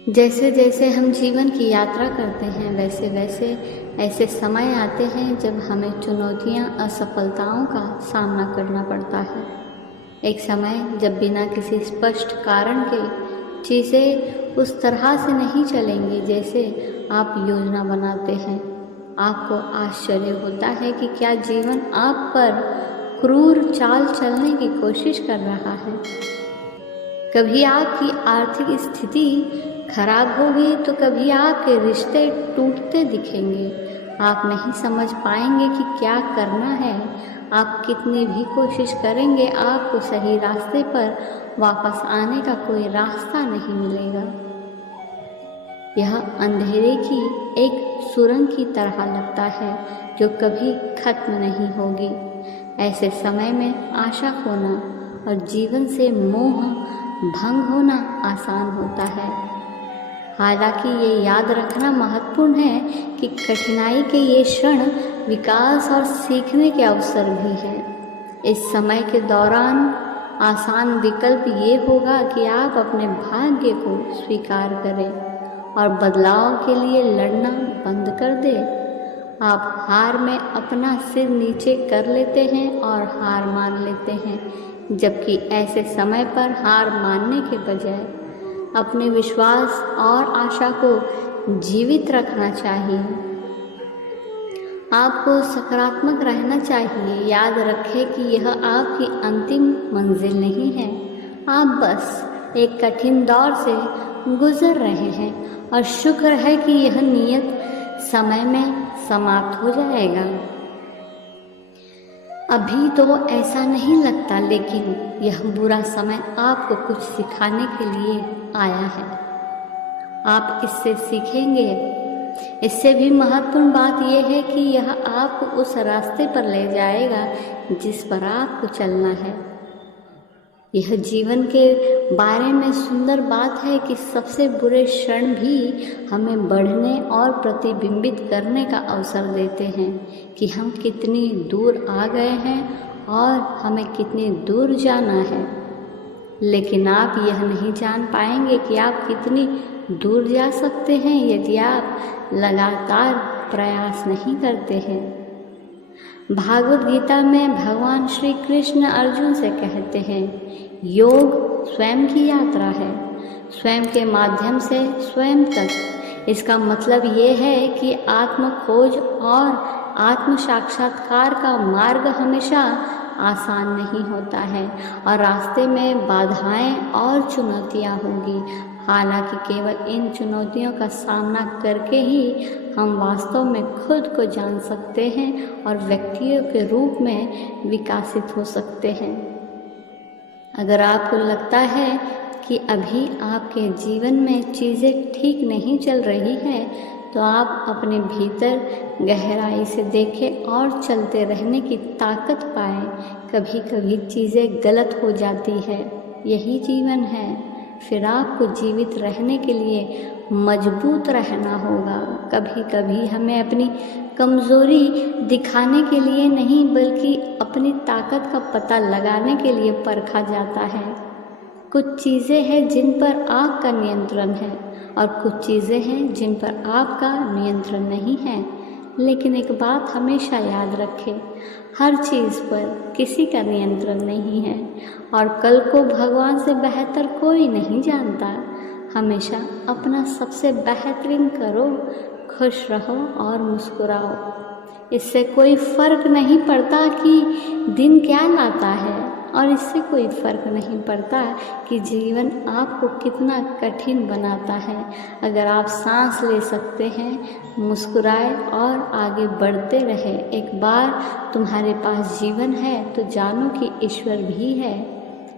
जैसे जैसे हम जीवन की यात्रा करते हैं वैसे वैसे ऐसे समय आते हैं जब हमें चुनौतियां, असफलताओं का सामना करना पड़ता है। एक समय जब बिना किसी स्पष्ट कारण के चीज़ें उस तरह से नहीं चलेंगी जैसे आप योजना बनाते हैं। आपको आश्चर्य होता है कि क्या जीवन आप पर क्रूर चाल चलने की कोशिश कर रहा है। कभी आपकी आर्थिक स्थिति खराब होगी तो कभी आपके रिश्ते टूटते दिखेंगे। आप नहीं समझ पाएंगे कि क्या करना है। आप कितनी भी कोशिश करेंगे, आपको सही रास्ते पर वापस आने का कोई रास्ता नहीं मिलेगा। यह अंधेरे की एक सुरंग की तरह लगता है जो कभी खत्म नहीं होगी। ऐसे समय में आशा खोना और जीवन से मोह भंग होना आसान होता है। हालांकि ये याद रखना महत्वपूर्ण है कि कठिनाई के ये क्षण विकास और सीखने के अवसर भी हैं। इस समय के दौरान आसान विकल्प ये होगा कि आप अपने भाग्य को स्वीकार करें और बदलाव के लिए लड़ना बंद कर दें। आप हार में अपना सिर नीचे कर लेते हैं और हार मान लेते हैं, जबकि ऐसे समय पर हार मानने के बजाय अपने विश्वास और आशा को जीवित रखना चाहिए। आपको सकारात्मक रहना चाहिए। याद रखें कि यह आपकी अंतिम मंजिल नहीं है। आप बस एक कठिन दौर से गुजर रहे हैं और शुक्र है कि यह नियत समय में समाप्त हो जाएगा। अभी तो ऐसा नहीं लगता, लेकिन यह बुरा समय आपको कुछ सिखाने के लिए आया है। आप इससे सीखेंगे। इससे भी महत्वपूर्ण बात यह है कि यह आपको उस रास्ते पर ले जाएगा जिस पर आपको चलना है। यह जीवन के बारे में सुंदर बात है कि सबसे बुरे क्षण भी हमें बढ़ने और प्रतिबिंबित करने का अवसर देते हैं कि हम कितनी दूर आ गए हैं और हमें कितनी दूर जाना है। लेकिन आप यह नहीं जान पाएंगे कि आप कितनी दूर जा सकते हैं यदि आप लगातार प्रयास नहीं करते हैं। भागवत गीता में भगवान श्री कृष्ण अर्जुन से कहते हैं, योग स्वयं की यात्रा है, स्वयं के माध्यम से स्वयं तक। इसका मतलब ये है कि आत्म खोज और आत्म साक्षात्कार का मार्ग हमेशा आसान नहीं होता है और रास्ते में बाधाएं और चुनौतियां होंगी। हालांकि केवल इन चुनौतियों का सामना करके ही हम वास्तव में खुद को जान सकते हैं और व्यक्तियों के रूप में विकसित हो सकते हैं। अगर आपको लगता है कि अभी आपके जीवन में चीज़ें ठीक नहीं चल रही हैं, तो आप अपने भीतर गहराई से देखें और चलते रहने की ताकत पाएं। कभी कभी चीज़ें गलत हो जाती है, यही जीवन है। फिर आपको जीवित रहने के लिए मजबूत रहना होगा। कभी कभी हमें अपनी कमज़ोरी दिखाने के लिए नहीं, बल्कि अपनी ताकत का पता लगाने के लिए परखा जाता है। कुछ चीज़ें हैं जिन पर आपका नियंत्रण है और कुछ चीज़ें हैं जिन पर आपका नियंत्रण नहीं है। लेकिन एक बात हमेशा याद रखें, हर चीज़ पर किसी का नियंत्रण नहीं है और कल को भगवान से बेहतर कोई नहीं जानता। हमेशा अपना सबसे बेहतरीन करो, खुश रहो और मुस्कुराओ। इससे कोई फ़र्क नहीं पड़ता कि दिन क्या लाता है और इससे कोई फ़र्क नहीं पड़ता कि जीवन आपको कितना कठिन बनाता है। अगर आप सांस ले सकते हैं, मुस्कुराए और आगे बढ़ते रहे। एक बार तुम्हारे पास जीवन है तो जानो कि ईश्वर भी है।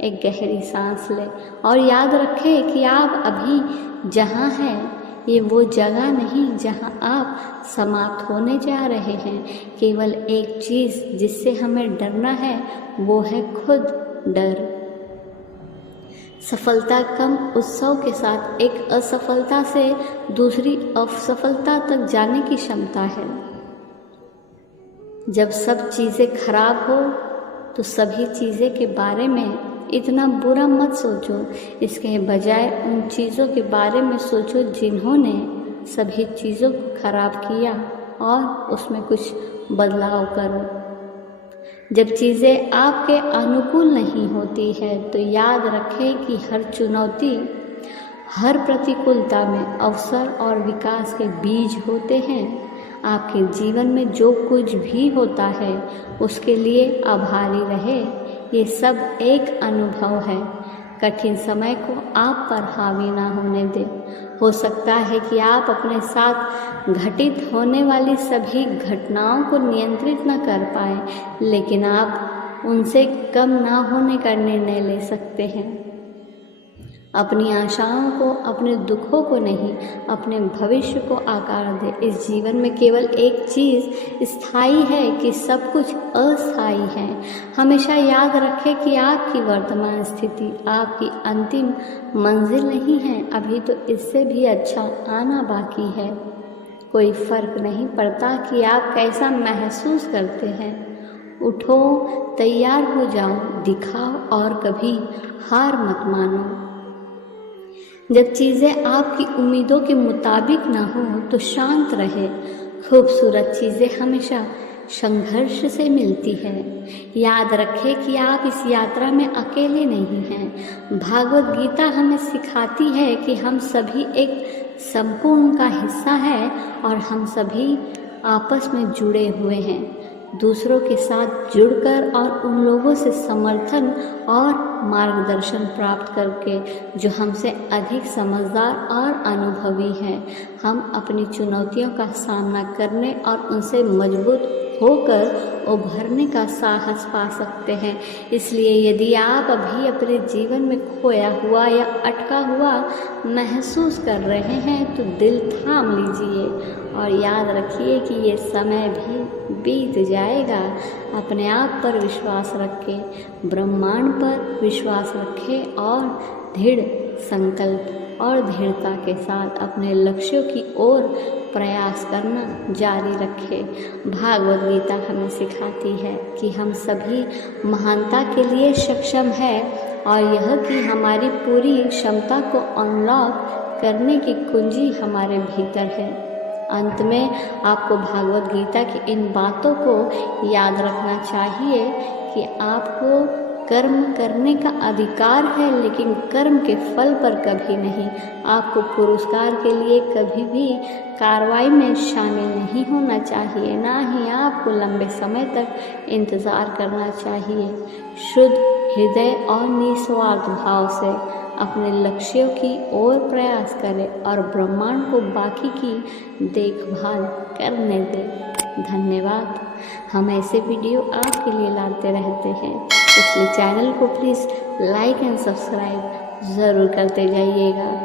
एक गहरी सांस ले और याद रखें कि आप अभी जहाँ हैं ये वो जगह नहीं जहाँ आप समाप्त होने जा रहे हैं। केवल एक चीज़ जिससे हमें डरना है वो है खुद डर। सफलता कम उत्सव के साथ एक असफलता से दूसरी असफलता तक जाने की क्षमता है। जब सब चीज़ें खराब हो तो सभी चीज़ें के बारे में इतना बुरा मत सोचो, इसके बजाय उन चीज़ों के बारे में सोचो जिन्होंने सभी चीज़ों को खराब किया और उसमें कुछ बदलाव करो। जब चीज़ें आपके अनुकूल नहीं होती है तो याद रखें कि हर चुनौती, हर प्रतिकूलता में अवसर और विकास के बीज होते हैं। आपके जीवन में जो कुछ भी होता है उसके लिए आभारी रहे। ये सब एक अनुभव है। कठिन समय को आप पर हावी ना होने दें। हो सकता है कि आप अपने साथ घटित होने वाली सभी घटनाओं को नियंत्रित न कर पाए, लेकिन आप उनसे कम ना होने का निर्णय ले सकते हैं। अपनी आशाओं को, अपने दुखों को नहीं, अपने भविष्य को आकार दें। इस जीवन में केवल एक चीज़ स्थायी है कि सब कुछ अस्थायी है। हमेशा याद रखें कि आपकी वर्तमान स्थिति आपकी अंतिम मंजिल नहीं है। अभी तो इससे भी अच्छा आना बाकी है। कोई फर्क नहीं पड़ता कि आप कैसा महसूस करते हैं। उठो, तैयार हो जाओ, दिखाओ और कभी हार मत मानो। जब चीज़ें आपकी उम्मीदों के मुताबिक ना हो तो शांत रहे। खूबसूरत चीज़ें हमेशा संघर्ष से मिलती है। याद रखें कि आप इस यात्रा में अकेले नहीं हैं। भागवत गीता हमें सिखाती है कि हम सभी एक संपूर्ण का हिस्सा है और हम सभी आपस में जुड़े हुए हैं। दूसरों के साथ जुड़कर और उन लोगों से समर्थन और मार्गदर्शन प्राप्त करके जो हमसे अधिक समझदार और अनुभवी हैं, हम अपनी चुनौतियों का सामना करने और उनसे मजबूत होकर उभरने का साहस पा सकते हैं। इसलिए यदि आप अभी अपने जीवन में खोया हुआ या अटका हुआ महसूस कर रहे हैं तो दिल थाम लीजिए और याद रखिए कि ये समय भी बीत जाएगा। अपने आप पर विश्वास रखें, ब्रह्मांड पर विश्वास रखें और दृढ़ संकल्प और दृढ़ता के साथ अपने लक्ष्यों की ओर प्रयास करना जारी रखें। भागवत गीता हमें सिखाती है कि हम सभी महानता के लिए सक्षम हैं और यह कि हमारी पूरी क्षमता को अनलॉक करने की कुंजी हमारे भीतर है। अंत में आपको भागवत गीता की इन बातों को याद रखना चाहिए कि आपको कर्म करने का अधिकार है, लेकिन कर्म के फल पर कभी नहीं। आपको पुरस्कार के लिए कभी भी कार्रवाई में शामिल नहीं होना चाहिए, ना ही आपको लंबे समय तक इंतज़ार करना चाहिए। शुद्ध हृदय और निस्वार्थ भाव से अपने लक्ष्यों की ओर प्रयास करें और ब्रह्मांड को बाकी की देखभाल करने दें। धन्यवाद। हम ऐसे वीडियो आपके लिए लाते रहते हैं, इसलिए चैनल को प्लीज़ लाइक एंड सब्सक्राइब ज़रूर करते जाइएगा।